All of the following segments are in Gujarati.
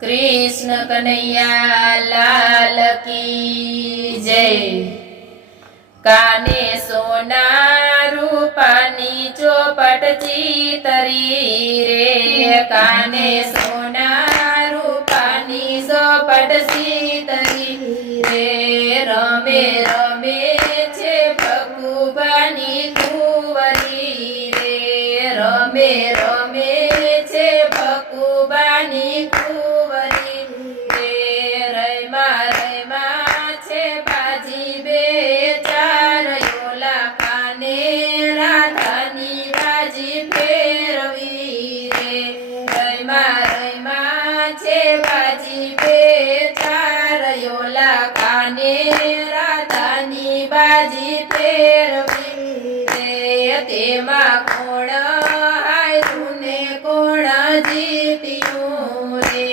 कृष्ण कन्हैया लाल की जय। काने सोना रूपानी चौपट चीतरी रे, काने सोना रूपानी चौपट चीतरी रे। रमे रमे छे भगुबानी कुंवरी रे, रमे रमे छे भगुबानी कुंवरी रे। रमा रमा छे बाजी बे चार योला, काने राधानी बाजी फेरवी रे। रमा रमा छे बाजी बे चार योला, काने राधानी बाजी फेरवी रे। तेमा कोण हार्યું ને કોણ જીત્યું રે,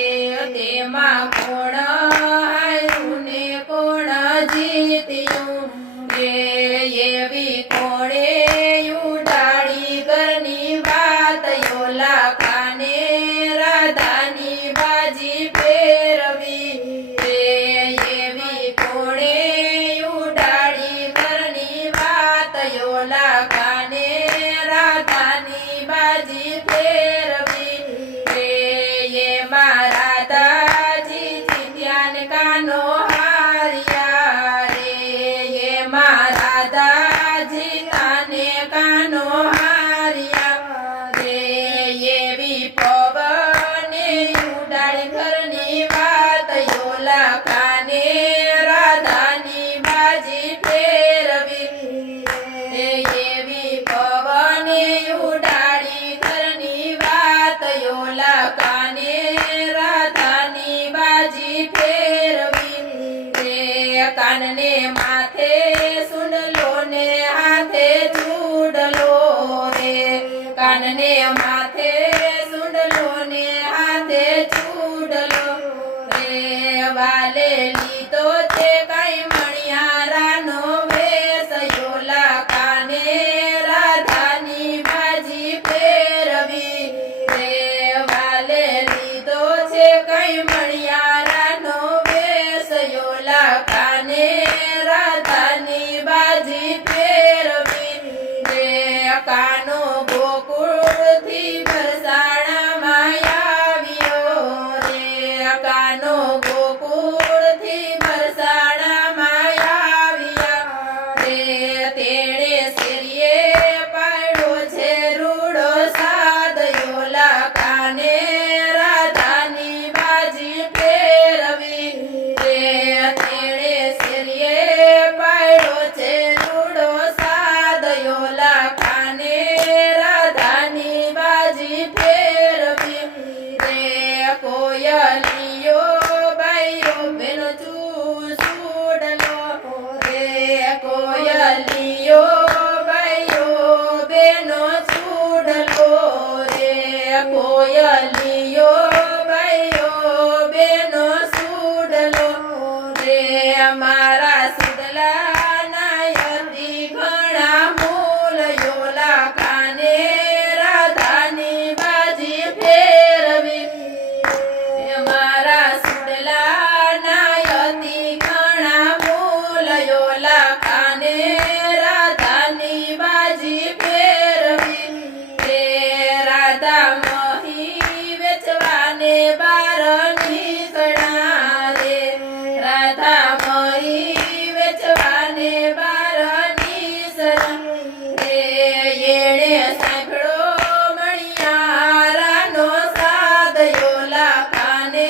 તેમાં કોણ હાર્યું ને કોણ જીત્યું રે। એવી કોણે ઉડાડી ઘરની વાત, યોલા કાને રાધાની બાજી ફેરવી રે। એવી કોણે ઉડાડી ઘરની વાત, યોલા કાને રાધાની બાજી ફેરવી રે। એમાં રાધાજી જીત્યા ને કાનો હાર્યા રે, એમાં રાધાજી તાને કાનો હાર્યા રે। એવી પવને ઉડાડી ઘરની વાત, યોલા કાને રાધાની બાજી ફેરવી રે। એવી પવને ઉડાડી ઘરની વાત, યોલા કાને રાધાની બાજી ફેરવી રે। કાનને માથે સુંડલો ને હાથે ચૂડલો રે, કાનને માથે સુંડલો ને હાથે ચૂડલો રે। વાલે લીધો છે કઈ મણિયારાનો વેશ, યોલા કાને રાધાની બાજી ફેરવી રે। વાલે લીધો છે કઈ મણિયારાનો વેશ, યોલા કાને રાધાની બાજી ફેરવી રે। કાનો ગોકુળથી બરસાણામાં આવ્યો રે, કાનો ગોકુળથી બરસાણામાં આવ્યા રે। તેણે શેરીએ પાડ્યો છે રૂડો સાદ, યોલા કાને રાધાની બાજી ફેરવી રે। તેણે શેરીએ પાડ્યો છે રૂડો સાદ, યોલા કાને રાધાની બાજી ફેરવી રે। કોયલિયો બાયો બેનો ચૂડલો રે, કોયલિયો બાયો બેનો ચૂડલો રે, કોયલિયો બાયો બેનો ચૂડલો રે। મારા સુડલા નાયતી ઘણા મૂલ, યોલા કાને રાધાની બાજી ફેરવી રે। મારા સુડલા નાયતી ઘણા મૂલ, યોલા કાને રાધાની બાજી ફેરવી રે। રાધા મોહી વેચવાને બારની સડા રે, રાધા મોહી વેચવાને બારની સડા રે। એણે સાંભળો મણિયારાનો સાદ, યોલા કાને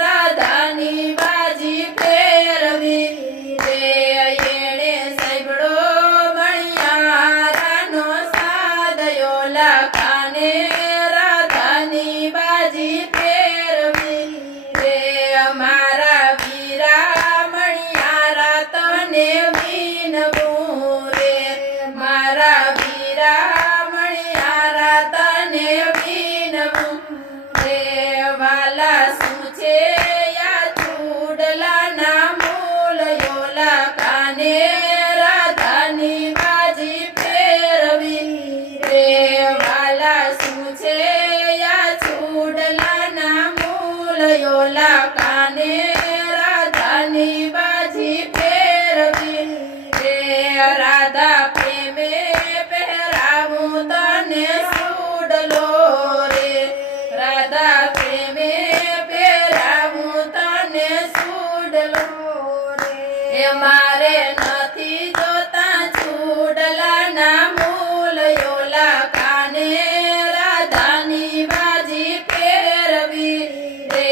રાધાની બાજી ફેરવી રે। એણે સાંભળો મણિયારાનો સાદ, યોલા કાને રાધાની બાજી ફેરવી રે। મારા વીરા મણિયારા તને વિનવું રે, મારા વીરા મણિયારા તને વિનવું રે। વાલા શું છે યા ચૂડલાના મૂલ, યોલા કાને રાધાની બાજી ફેરવી રે। વાલા શું છે યા ચૂડલાના મૂલ, યોલા કાને રાધાની બાજી ફેરવી રે રાધા પ્રેમે પહેરાવું તને સુડલો રે રાધા પ્રેમે પહેરાવું તને સુડલો રે મારે નથી જોતા ચૂડલાના મૂલ યોલા કાને રાધાની બાજી ફેરવી રે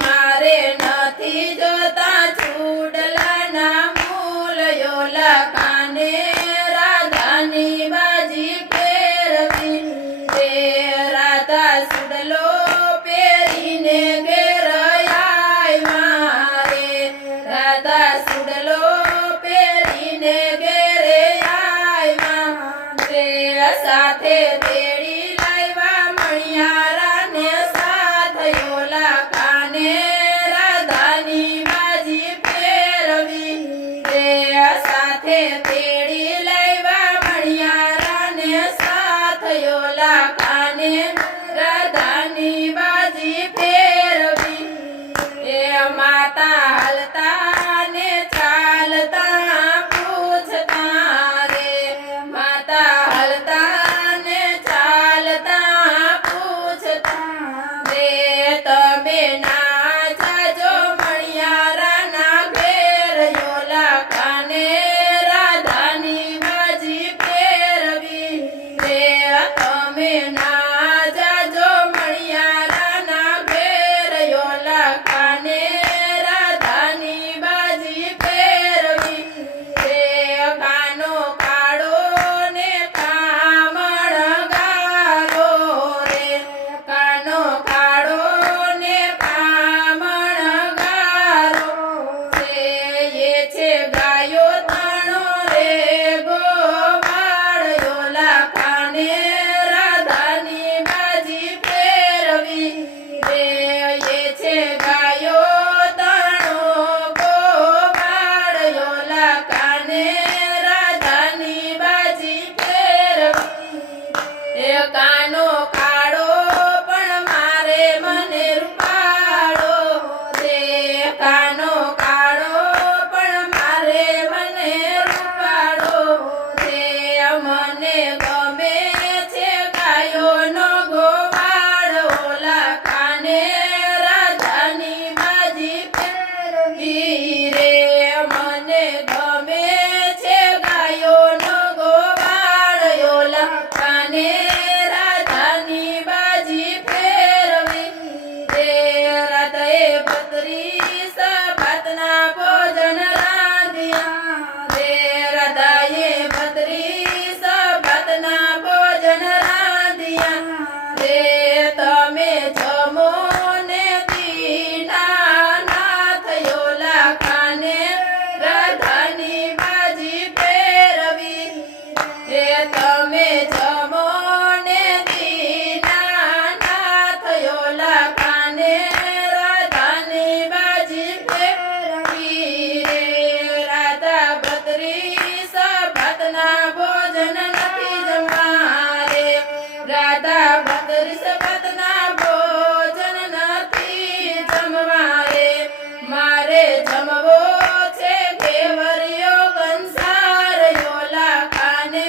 મારે નથી જોતા ચૂડલાના મૂલ યોલા કાને રાધાની બાજી ફેરવી રે રાધા સુડલો પહેરીને ઘેર આવ્યા રે રાધા સુડલો પહેરીને ઘેરે આવ્યા રે સાથે તેડી લાવ્યા મણિયારાને સાથ યોલા કાને રાધાની બાજી ફેરવી રે સાથે તેડી લાવ્યા મણિયારાને સાથ યોલા કાને રાધાની બાજી ફેરવી એ માતા હાલતા ને ચાલતા પૂછતા રે માતા હાલતા ને ચાલતા પૂછતા રે તમે ના જાજો મણિયારાના ઘેર યોલા કાને રાધાની બાજી ફેરવી રે તમે ના જાજો મણિયારાના ઘેર યોલા કાને રાધાની બાજી ફેરવી રે કાનો કાળો ને કામણ ગારો રે કાનો કાળો ને કામણ ગારો રે એ છે ગાયો તાણો રે ગોવાળ યોલા કાને રાધાની બાજી ફેરવી રે એ છે ગાયો તાણો ગોવાળ યોલા કાને રાધાની બાજી ફેરવી એ કાનો કાળો પણ મારે મને રૂપાળો રે કાનો કાળો પણ મારે મને રૂપાળો રે મને ગમે છે ગાયોનો ગોવાળ ઓલા કાને રાધાની બાજી ફેરવી રે મને ગમે છે ગાયોનો ગોવાળ ઓલા કાને રાધાની બાજી ફેરવી રે રાધાએ 32 ભાતના ભોજન રાંધ્યા રે રાધાએ 32 ભાતના ભોજન રાંધ્યા રે તમે જમો ને દીનાનાથ યોલા કાને રાધાની બાજી ફેરવી રે તમે જમો ને દીનાનાથ યોલા કાને રાધાની બાજી ફેરવી રે રાધા 32 ભાતના ભોજન નથી જમવા રે રાધા 32 ભાતના ભોજન નથી જમવા રે મારે જમવો છે ઘેવરિયો કંસાર યોલા કાને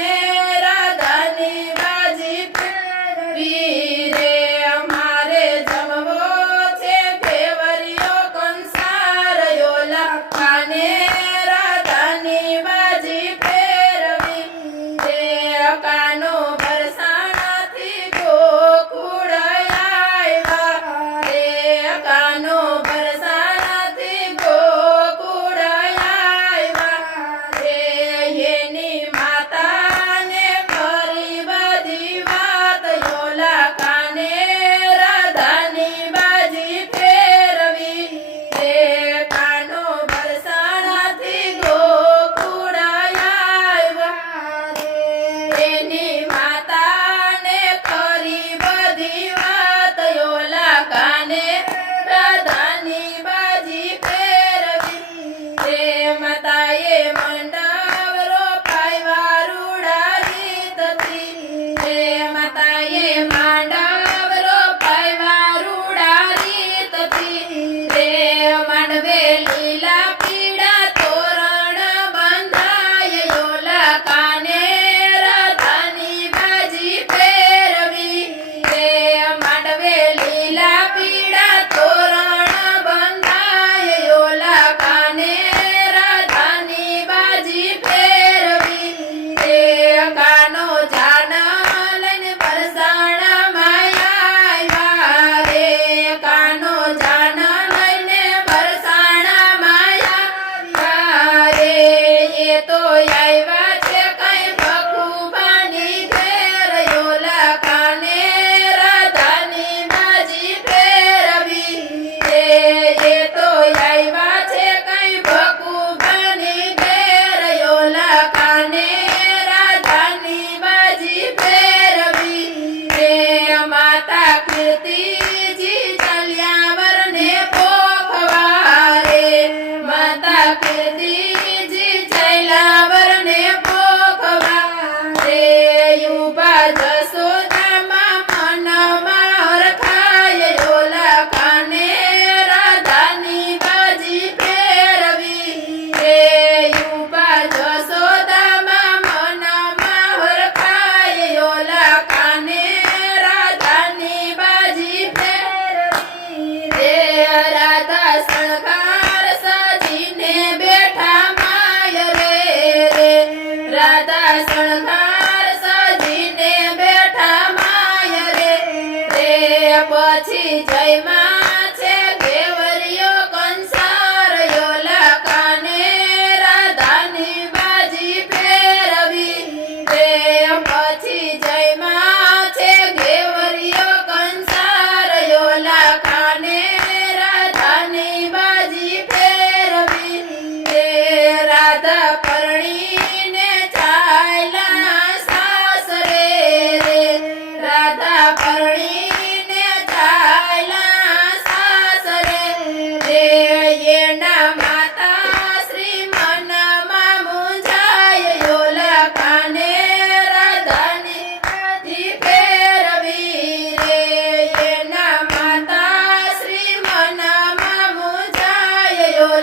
રાધાની બાજી ફેરવી રે મારે જમવો છે ઘેવરિયો કંસાર યોલા કાને રાધાની બાજી ફેરવી રે કાનો ભરસાણાથી ગોકુળ આવ્યા રે કાનો ભરસાણાથી ગોકુળ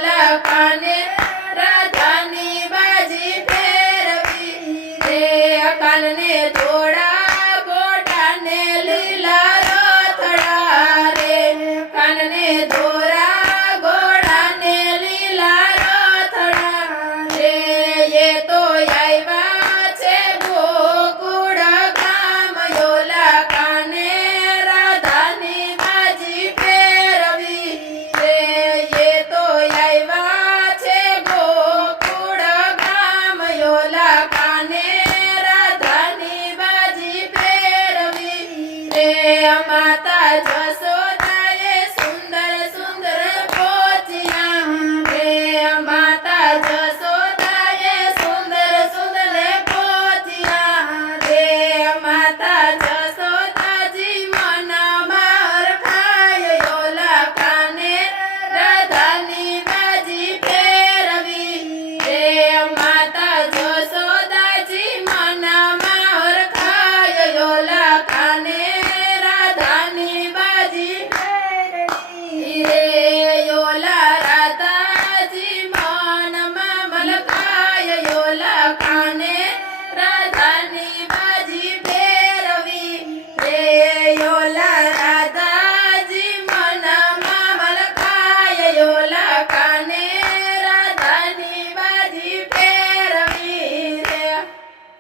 ઓલા કાને રાધાની બાજી ફેરવી રે કાનને થોડા ગોટાને લીલા રથડા રે કાનને